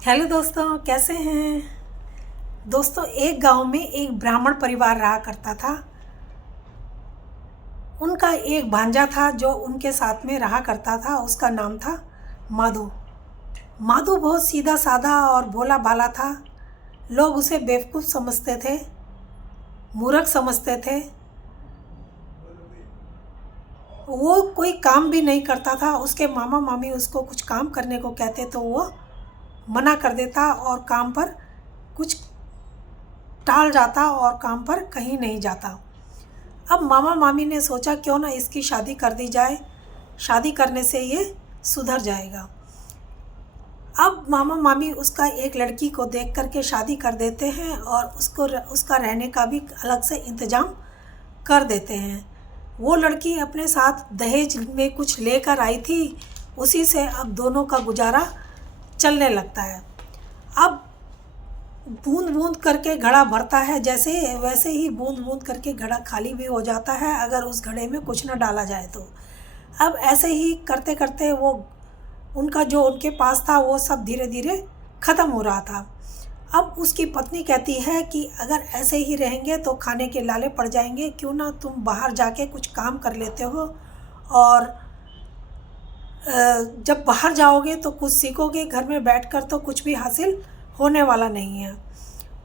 Hello दोस्तों, कैसे हैं। दोस्तों, एक गांव में एक ब्राह्मण परिवार रहा करता था। उनका एक भांजा था जो उनके साथ में रहा करता था। उसका नाम था माधो। माधो बहुत सीधा साधा और भोला भाला था। लोग उसे बेवकूफ़ समझते थे, मूर्ख समझते थे। वो कोई काम भी नहीं करता था। उसके मामा मामी उसको कुछ काम करने को कहते तो वो मना कर देता और काम पर कुछ टाल जाता और काम पर कहीं नहीं जाता। अब मामा मामी ने सोचा क्यों ना इसकी शादी कर दी जाए, शादी करने से ये सुधर जाएगा। अब मामा मामी उसका एक लड़की को देख कर के शादी कर देते हैं और उसका रहने का भी अलग से इंतज़ाम कर देते हैं। वो लड़की अपने साथ दहेज में कुछ लेकर आई थी, उसी से अब दोनों का गुजारा चलने लगता है। अब बूंद बूंद करके घड़ा भरता है, जैसे वैसे ही बूंद बूंद करके घड़ा खाली भी हो जाता है अगर उस घड़े में कुछ न डाला जाए तो। अब ऐसे ही करते करते वो उनका जो उनके पास था वो सब धीरे धीरे ख़त्म हो रहा था। अब उसकी पत्नी कहती है कि अगर ऐसे ही रहेंगे तो खाने के लाले पड़ जाएंगे, क्यों ना तुम बाहर जाके कुछ काम कर लेते हो और जब बाहर जाओगे तो कुछ सीखोगे, घर में बैठकर तो कुछ भी हासिल होने वाला नहीं है।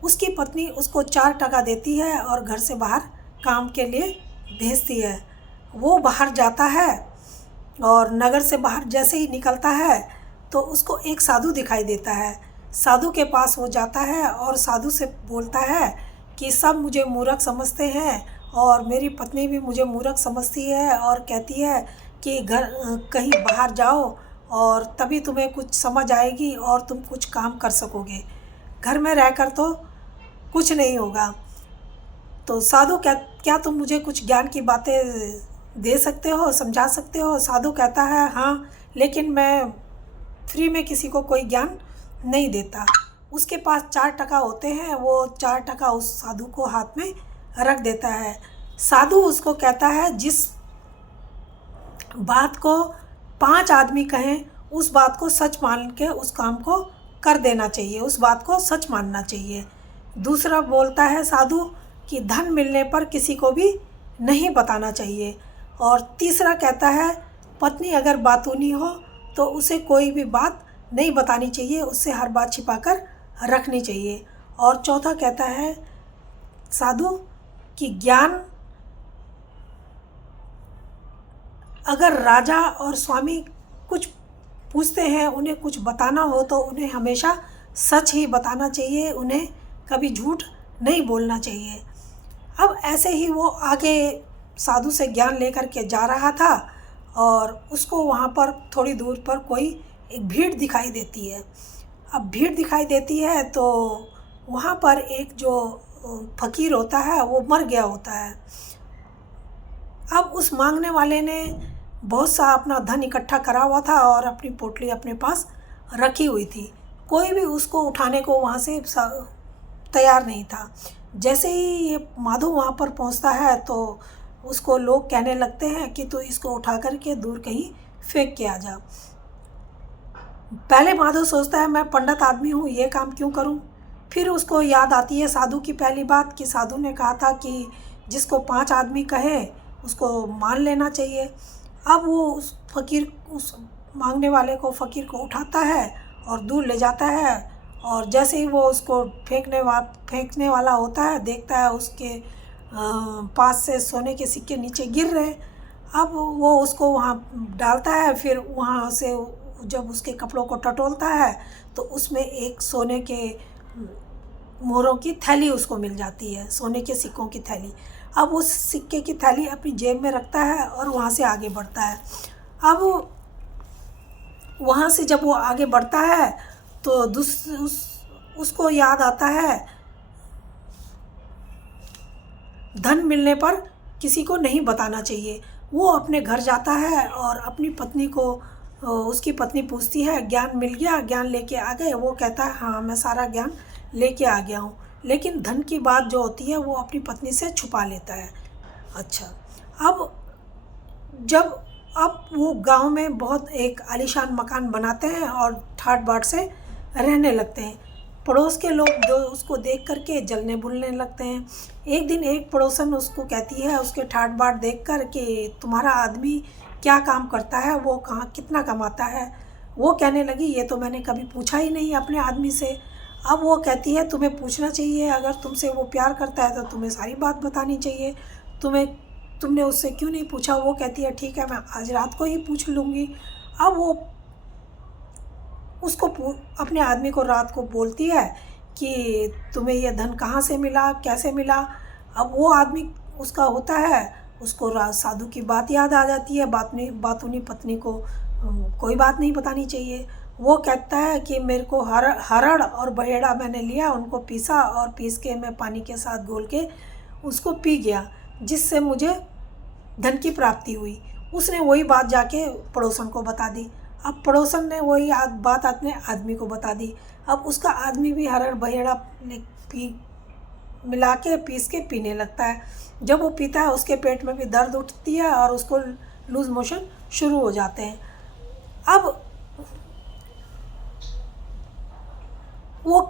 उसकी पत्नी उसको 4 टका देती है और घर से बाहर काम के लिए भेजती है। वो बाहर जाता है और नगर से बाहर जैसे ही निकलता है तो उसको एक साधु दिखाई देता है। साधु के पास वो जाता है और साधु से बोलता है कि सब मुझे मूर्ख समझते हैं और मेरी पत्नी भी मुझे मूर्ख समझती है और कहती है कि घर कहीं बाहर जाओ और तभी तुम्हें कुछ समझ आएगी और तुम कुछ काम कर सकोगे, घर में रहकर तो कुछ नहीं होगा। तो साधु क्या क्या तुम मुझे कुछ ज्ञान की बातें दे सकते हो, समझा सकते हो। साधु कहता है हाँ, लेकिन मैं फ्री में किसी को कोई ज्ञान नहीं देता। उसके पास 4 टका होते हैं, वो 4 टका उस साधु को हाथ में रख देता है। साधु उसको कहता है जिस बात को 5 आदमी कहें उस बात को सच मान के उस काम को कर देना चाहिए, उस बात को सच मानना चाहिए। दूसरा बोलता है साधु कि धन मिलने पर किसी को भी नहीं बताना चाहिए। और तीसरा कहता है पत्नी अगर बातूनी हो तो उसे कोई भी बात नहीं बतानी चाहिए, उससे हर बात छिपा कर रखनी चाहिए। और चौथा कहता है साधु कि ज्ञान अगर राजा और स्वामी कुछ पूछते हैं, उन्हें कुछ बताना हो तो उन्हें हमेशा सच ही बताना चाहिए, उन्हें कभी झूठ नहीं बोलना चाहिए। अब ऐसे ही वो आगे साधु से ज्ञान लेकर के जा रहा था और उसको वहाँ पर थोड़ी दूर पर कोई एक भीड़ दिखाई देती है। अब भीड़ दिखाई देती है तो वहाँ पर एक जो फ़कीर होता है वो मर गया होता है। अब उस मांगने वाले ने बहुत सा अपना धन इकट्ठा करा हुआ था और अपनी पोटली अपने पास रखी हुई थी। कोई भी उसको उठाने को वहाँ से तैयार नहीं था। जैसे ही ये माधो वहाँ पर पहुँचता है तो उसको लोग कहने लगते हैं कि तू इसको उठा कर के दूर कहीं फेंक के आ जा। पहले माधो सोचता है मैं पंडित आदमी हूँ, ये काम क्यों करूँ। फिर उसको याद आती है साधु की पहली बात कि साधु ने कहा था कि जिसको 5 आदमी कहे उसको मान लेना चाहिए। अब वो उस मांगने वाले को फ़कीर को उठाता है और दूर ले जाता है और जैसे ही वो उसको फेंकने वाला होता है, देखता है उसके पास से सोने के सिक्के नीचे गिर रहे। अब वो उसको वहाँ डालता है, फिर वहाँ से जब उसके कपड़ों को टटोलता है तो उसमें एक सोने के मोहरों की थैली उसको मिल जाती है, सोने के सिक्कों की थैली। अब उस सिक्के की थैली अपनी जेब में रखता है और वहाँ से आगे बढ़ता है। अब वहाँ से जब वो आगे बढ़ता है तो उसको याद आता है धन मिलने पर किसी को नहीं बताना चाहिए। वो अपने घर जाता है और अपनी पत्नी को उसकी पत्नी पूछती है ज्ञान मिल गया, ज्ञान लेके आ गए। वो कहता है हाँ, मैं सारा ज्ञान लेके आ गया हूँ, लेकिन धन की बात जो होती है वो अपनी पत्नी से छुपा लेता है। अच्छा, अब वो गांव में बहुत एक आलीशान मकान बनाते हैं और ठाट बाट से रहने लगते हैं। पड़ोस के लोग जो उसको देख करके जलने भूलने लगते हैं। एक दिन एक पड़ोसन उसको कहती है, उसके ठाट बाट देख कर, कि तुम्हारा आदमी क्या काम करता है, वो कहाँ कितना कमाता है। वो कहने लगी, ये तो मैंने कभी पूछा ही नहीं अपने आदमी से। अब वो कहती है, तुम्हें पूछना चाहिए, अगर तुमसे वो प्यार करता है तो तुम्हें सारी बात बतानी चाहिए, तुमने उससे क्यों नहीं पूछा। वो कहती है, ठीक है, मैं आज रात को ही पूछ लूँगी। अब वो उसको अपने आदमी को रात को बोलती है कि तुम्हें यह धन कहाँ से मिला, कैसे मिला। अब वो आदमी उसका होता है, उसको साधु की बात याद आ जाती है, बातूनी पत्नी को कोई बात नहीं बतानी चाहिए। वो कहता है कि मेरे को हरड़ और बहेड़ा मैंने लिया, उनको पीसा और पीस के मैं पानी के साथ घोल के उसको पी गया, जिससे मुझे धन की प्राप्ति हुई। उसने वही बात जाके पड़ोसन को बता दी। अब पड़ोसन ने वही बात अपने आदमी को बता दी। अब उसका आदमी भी हरड़ बहेड़ा मिला के पीस के पीने लगता है। जब वो पीता है, उसके पेट में भी दर्द उठती है और उसको लूज मोशन शुरू हो जाते हैं। अब वो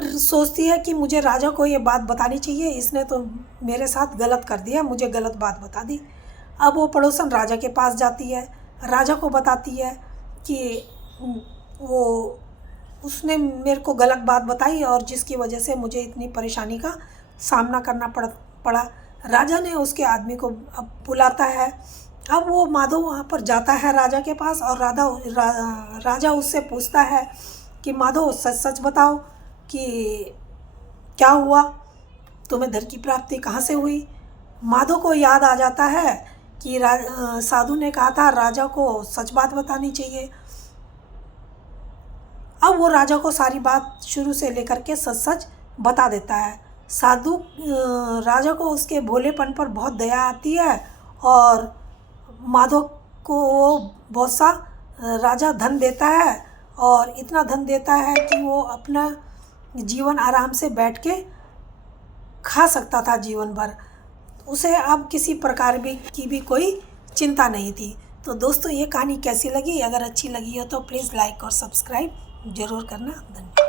सोचती है कि मुझे राजा को ये बात बतानी चाहिए, इसने तो मेरे साथ गलत कर दिया, मुझे गलत बात बता दी। अब वो पड़ोसन राजा के पास जाती है, राजा को बताती है कि वो उसने मेरे को गलत बात बताई और जिसकी वजह से मुझे इतनी परेशानी का सामना करना पड़ा। राजा ने उसके आदमी को अब बुलाता है। अब वो माधव वहाँ पर जाता है राजा के पास और राजा उससे पूछता है कि माधव, सच सच बताओ कि क्या हुआ, तुम्हें धन की प्राप्ति कहाँ से हुई। माधव को याद आ जाता है कि साधु ने कहा था राजा को सच बात बतानी चाहिए। अब वो राजा को सारी बात शुरू से लेकर के सच सच बता देता है। साधु राजा को उसके भोलेपन पर बहुत दया आती है और माधव को वो बहुत सा राजा धन देता है और इतना धन देता है कि वो अपना जीवन आराम से बैठ के खा सकता था जीवन भर। उसे अब किसी प्रकार की भी कोई चिंता नहीं थी। तो दोस्तों, ये कहानी कैसी लगी? अगर अच्छी लगी हो तो प्लीज़ लाइक और सब्सक्राइब ज़रूर करना। धन्यवाद।